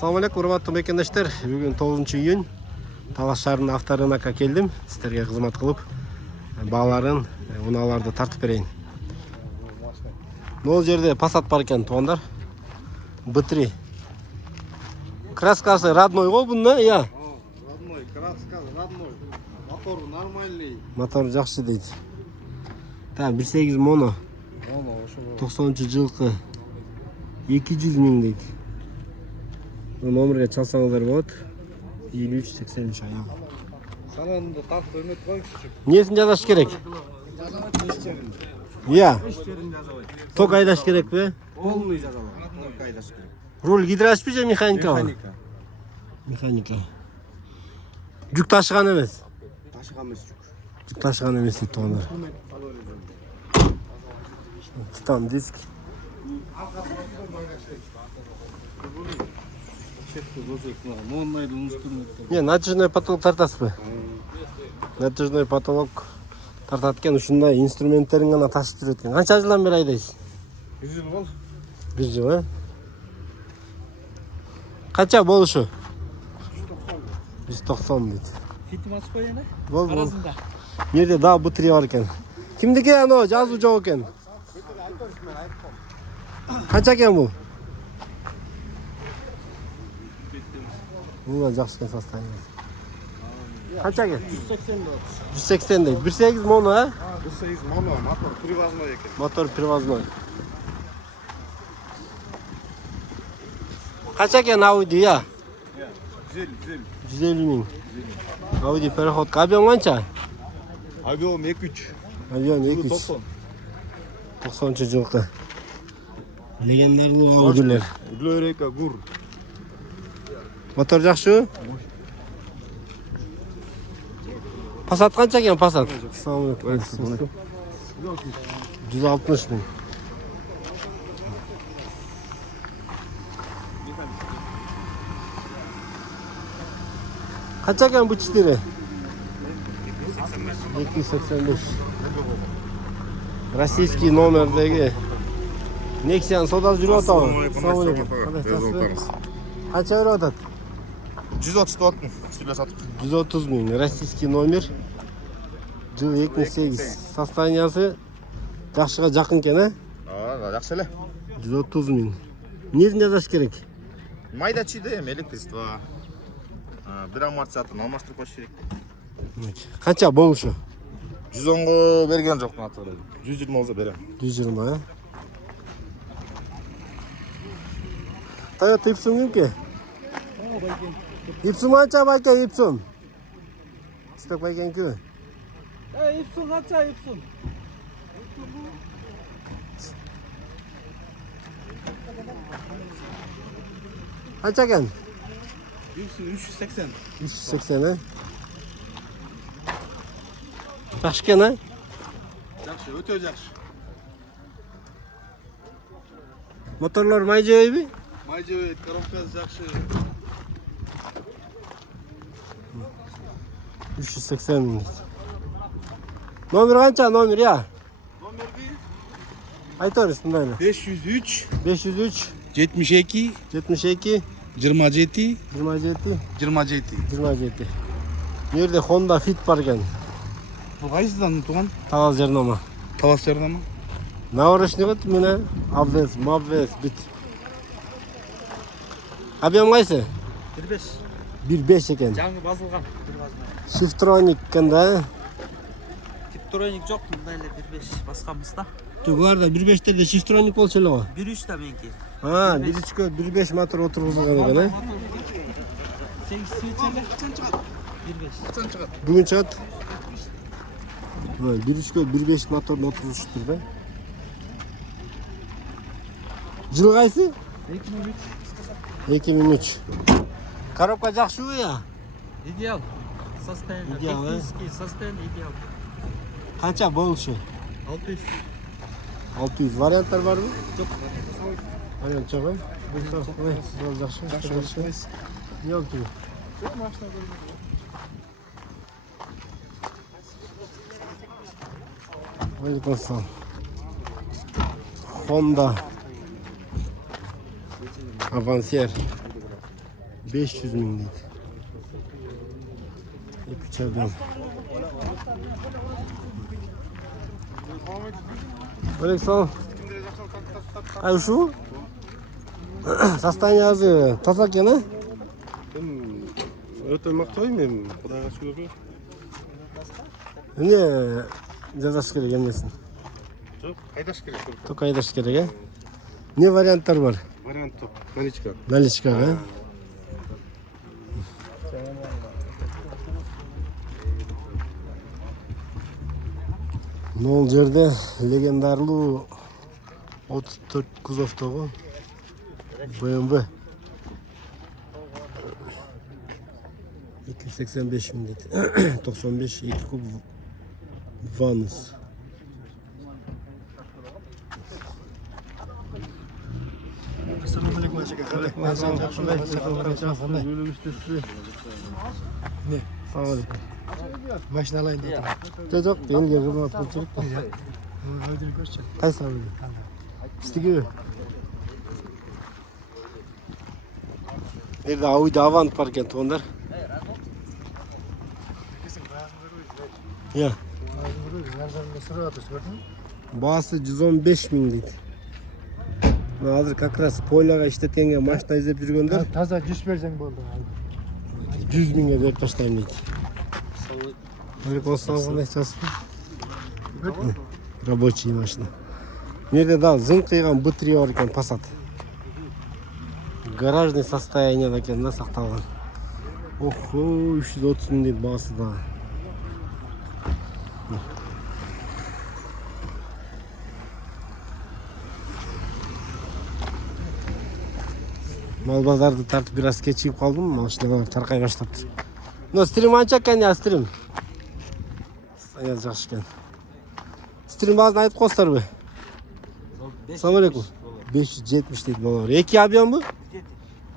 Assalamu alaikum, урматтуу мекендештер. Бүгүн 9-июнь. Талас шаарынын авторынокко келдим. Сиздерге кызмат кылып, бааларын, унааларды тартып берейин. Могул жерде Passat бар экен, туугандар. B3. Краскасы родной го бунда, я? Родной, краска родной. Мотор нормальный. Мотор жакшы дейт. Так, 1.8 моно. Моно, ошо. 90-жылкы 200 000 дейт. Номерге чалсаңыздар болот. 53-83 аяк. Салонду тартып өмөт коюңузчу. Несин жазаш керек? Жазабайт иштерин. Я. Иштерин жазабайт. Ток айдаш керекпи? Полный жазабайт. Родной кайдаш керек. Руль гидравликпи же механика? Механика. Механика. Жүк ташыган эмес. Ташыган эмес жүк. Жүк ташыган эмес дейт туугандар. Титан диск. Не, натяжной потолок тартасызбы? Натяжной потолок тартат экен, ушундай инструменттерин гана ташып жүрөт экен. Канча жылдан бери айдайсыз? 100 жыл бол. 1 жыл, э? Канча болушу? 190 дейт. Фитим ачып коеюн, э? Бол. Арасында. Жерде дагы бутри бар экен. Кимдики ано жазуу жок экен? Канча экен бул? Бул жакшы экен состояние. Канча экен? 180 болот. 180 дейт. 1.8 моно, э? 180 моно, мотор привозной экен. Мотор привозной. Канча экен Audi, я? 150. 150 000. Audi переходка. Объем канча? Объем 2-3. Объем 2-3. 90-жылкы. Легендарлуу Audi'лер. Глорика гур. Мотор жакшы? Passat канча экен Passat? Assalamu alaikum. 160 000. Канча экен бу 4? 285. Российский номердеги Nexia содал жүрүп атабы? Assalamu alaikum. Канча берип атат? 130 болот. Үстүлө сатып. 130 000. Российский номер. Жыл 2008. Состояниясы жакшыга жакын экен, э? Жакшы эле. 130 000. Эмнесин жазаш керек? Майда чийди эми электричество. Бир амортизатор алмаштырып коюш керек. Канча болушу? 110го берген жокмун атыры. 120 болсо берем. 120, э? Toyota Ipsum кимки? Ipsum канча байке Ipsum? Сток байкенки? Ipsum канча Ipsum? Канча экен? Ipsum 380. 380, э? Жакшы экен, э? Жакшы, өтө жакшы. Моторлор май жебейби? Май жебейт, коробкасы жакшы. 380 000. Номер канча, номер, я? Номер 1 Айта бериңиз мындай. 503 503 72 72 27 27 27. 27. Бул жерде Honda Fit бар экен. Бул кайсыдан туган? Талас жернама. Талас жердами? Наворочный гот мене обвес, мобвес бит. Объем кайсы? 1.5. 1.5 экен. Жаңы басылган. Shifttronik экен да. Shifttronik жок, мындай эле 1.5 басканбыз да. Буларда 1.5терде Shifttronik болчу эле го. 1.3 да меники. 1.3кө 1.5 мотор отургузулган экен, э? 8 свечеле качан чыгат? 1.5. Качан чыгат? Бүгүн чыгат. 1.3кө 1.5 моторун отурушуптур да. Жыл кайсы? 2003. 2003. Коробка жакшыбы я? Идеал. Состояние. Идеал, э? Технический состояние идеал. Канча болушу? 600. 600. Варианттар барбы? Жок. Вариант жок, э? Бул жакшы. Жакшы. Не болду? Жок, машина көрдүм. Алейкум ассалам. Honda Avancier 500 ming deydi. 2-3 aydan. Aleyküm. Ay şu? Состояниясы таза екен, а? Өте мықты ғой мен, құдайға шүкір. Не жазаш керек емесін? Жоқ, айдаш керек. Только айдаш керек, а? Не варианттар бар? Вариант жоқ, наличка. Наличка, а? Ол жерде легендарлуу 34 кузовтогу BMW 285 миң дейт. 95 2 куб Ванус. Машина алайын дейді. Жоқ, елге қызмат қылып жүріп. Өйдірі көрші. Қайсы ауылы? Істігі. Ерде ауыда авант бар екен туғандар. Иә. Басы 115 миң дейді. Азыр как раз поляға іштеткенге машина іздеп жүргендер. Таза 100 берсең болды. 100 миңге беріп таштайым дейді. Алейкум ассалам, қандай жассың? Рабочий машина. Мерде да зың қиған B3 бар екен, Passat. Гаражный состояние екен, да сақталған. Охо, 330 миң дейді басы да. Мал базарды тартып біраз кечігіп қалдым, машиналар тарқай баштапты. Но стрим анча екен, я стрим. Стоят жақсы екен. Стрим базын айтып қостар бі? Салам алейкум. 570 дейді балалар. 2 объем бі?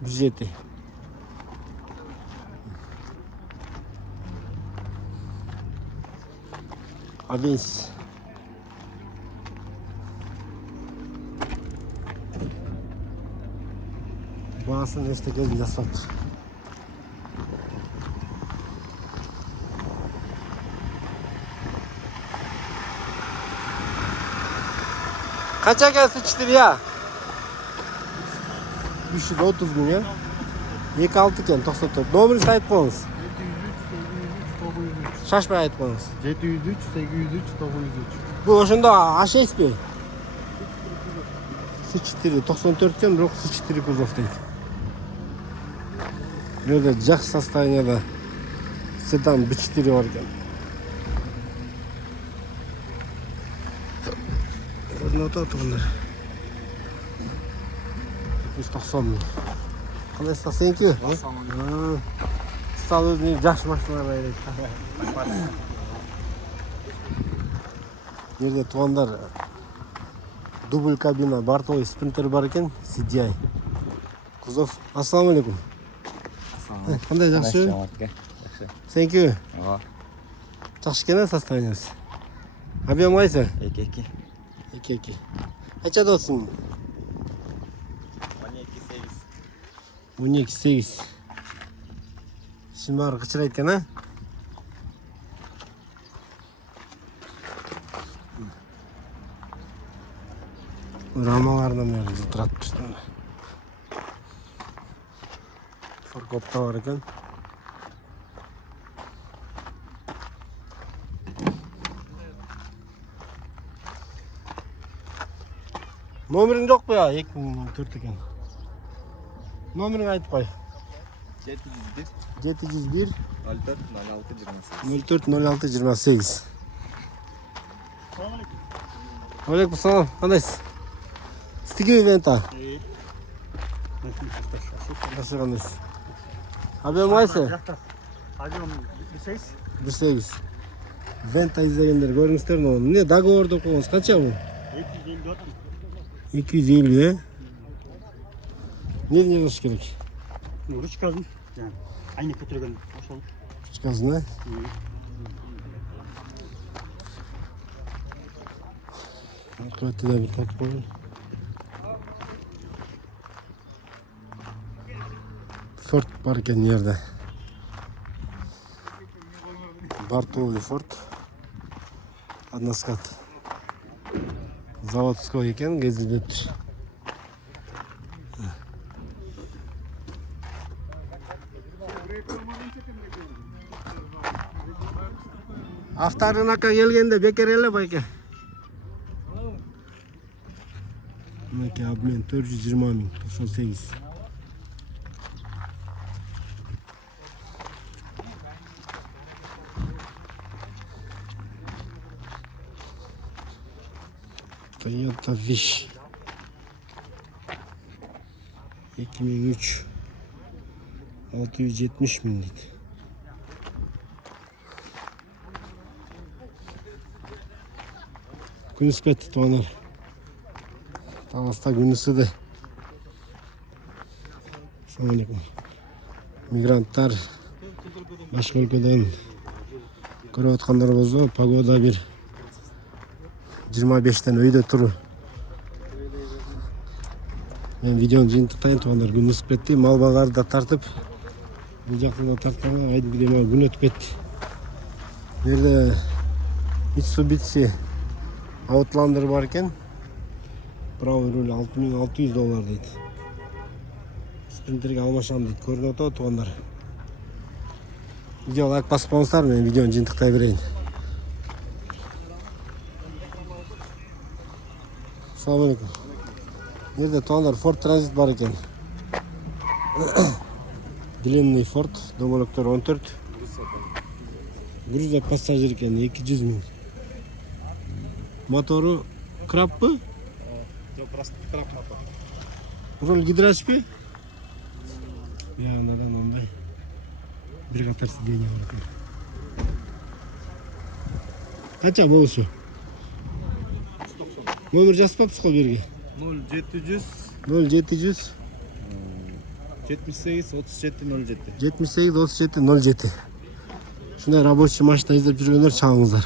107. Авенс. Басын өсті кезін жасапты. Қанша екен сүтшілер, я? 330 миң, я? 2-6 екен, 94. Номеріңізді айтып қойыңыз. 703, 903. Шашпай айтып қойыңыз. 703, 803, 903. Бұл ошында А6 бе? С4, 94 екен, бірақ С4 кузов дейді. Burada жақсы состояниеда седан B4 бар екен. Көрініп отыр тұғындар. 290 миң. Қандай сал сенікі? Сал өзіне жақсы машиналар айдайды. Жерде туғандар дубль кабина, бортовой спринтер бар екен, CDI. Кузов. Ассаламу алейкум. Қандай жақсы? Сенікі? Жақсы екен состояниесі. Объем қайсы? 2-2. 2-2. Қаншада отырсың? 12-8. Şimdi bari қычырайды екен, а? Рамаларынан бері жылтырап тұрсын. Фаркопта бар екен. Номерің жоқ па я? 2004 екен. Номерің айтып қой. 701 04 06 28. Алейкум салам. Қандайсыз? Стиги вента. Жақсы қандайсыз? Объем қайсы? Объем 1.8. Вента іздегендер көріңіздер, но не договорды қойыңыз. Қанша бұл? 250, не қылыш керек? Ручкасын, айнек көтерген. Ручкасын, а? Қыратты да бір қатып қойын. Ford бар екен мына жерде. Бортовый Ford. Односкат. Заводской екен, кезіліп тұр. Авторынаққа келгенде бекер еле байке. Мынакей обмен 420 мың, 98. Toyota Wish 2003 670 bin dedi. Күнүс кетти тугандар. Таласта күнүсү де. Ассаламу алейкум. Мигранттар башка өлкөдөн көрүп аткандар болсо, погода бир 25-тен өйдө туру. Мен видеону жыйынтыктайын тугандар, күн ысып кетти. Мал багарды да тартып, бул жакта да тартканга айдыгы дема күн өтүп кетти. Бу жерде Mitsubishi Outlander бар екен. Правый руль $6600 дейт. Спринтерге алмашам дейт. Көрүнүп атат тугандар. Видео лайк басып коюңуздар, мен видеону жыйынтыктай берейин. Ассаламу алейкум. Жерде тугандар Ford Transit бар екен. Длинный Ford, дөңгөлөктөр 14. Грузия пассажир екен, 200 мың. Мотору крабпы? Жоқ, просто краб мотор. Руль гидроспи? Яғынадан ондай. Bir қатар сиденье бар екен. Қанша болушу? Номер жазбапсыз ғой берге? 0700 0700 78 37 07. 78 37 07. Шундай рабочий машина издеп жүргендер чалыңыздар.